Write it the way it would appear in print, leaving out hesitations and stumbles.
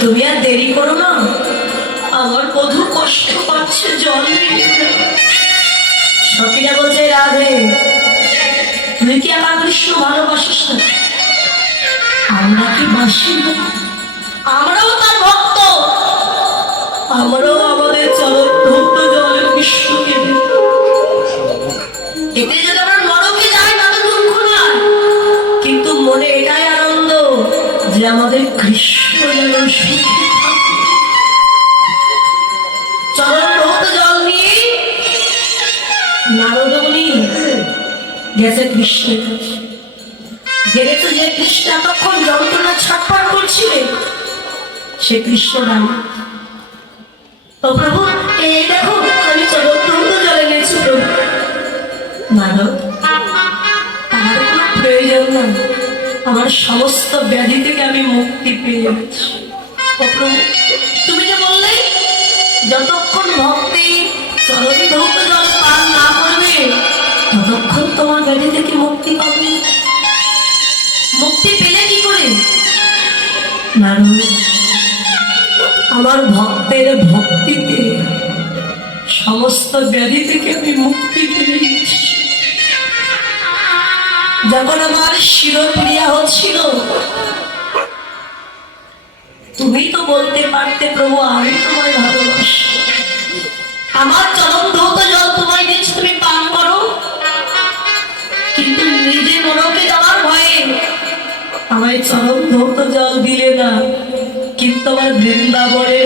তুমি আর দেরি করো না, আমার বধূ কষ্ট পাচ্ছে, জল সখীরা বলছে রাধে তুই কি আমার কৃষ্ণ ভালোবাসিস না? আমরা কি বাসি না? আমরাও তার ভক্ত, আমরাও আমাদের চরণ ভক্ত জলে কৃষ্ণকে এতে যদি আমরা নরকে যাই তাতে দুঃখ না, কিন্তু মনে এটাই আনন্দ যে আমাদের কৃষ্ণ যেন সুখে থাকে। চরণ ভক্ত জল নিয়ে নারদ মুনি গেছে কৃষ্ণের কাছে। জেনেছে যে কৃষ্ণ এতক্ষণ যন্ত্রণা ছটফট করছিলেন, সে কৃষ্ণ নাম। তো প্রভু এই দেখো আমি চরণ জলে গেছি প্রভু। নারদ তার কোনো প্রয়োজন নাই, আমার সমস্ত ব্যাধি থেকে আমি মুক্তি পেয়ে গেছি। ও প্রভু তুমি যে বললে যতক্ষণ ভক্তি চরণ জল পান না করবে ততক্ষণ তোমার ব্যাধি থেকে মুক্তি পাবে। মুক্তি পেলে কি করে? আমার ভক্তের ভক্তিতে সমস্ত ব্যাধি থেকে আমি মুক্তি পেয়ে গেছি। যখন আমার শিরোপ্রিয়া হচ্ছিল তুমি তো বলতে পারতে প্রভু আমি তোমায় ভালোবাসি, আমার চরণ ধৌত জল তোমায় দিচ্ছি তুমি পান করো, কিন্তু নিজে নরকে যাওয়ার ভয়ে আমায় চরণ ধৌত জল দিলে না, কিন্তু আমার বৃন্দাবনে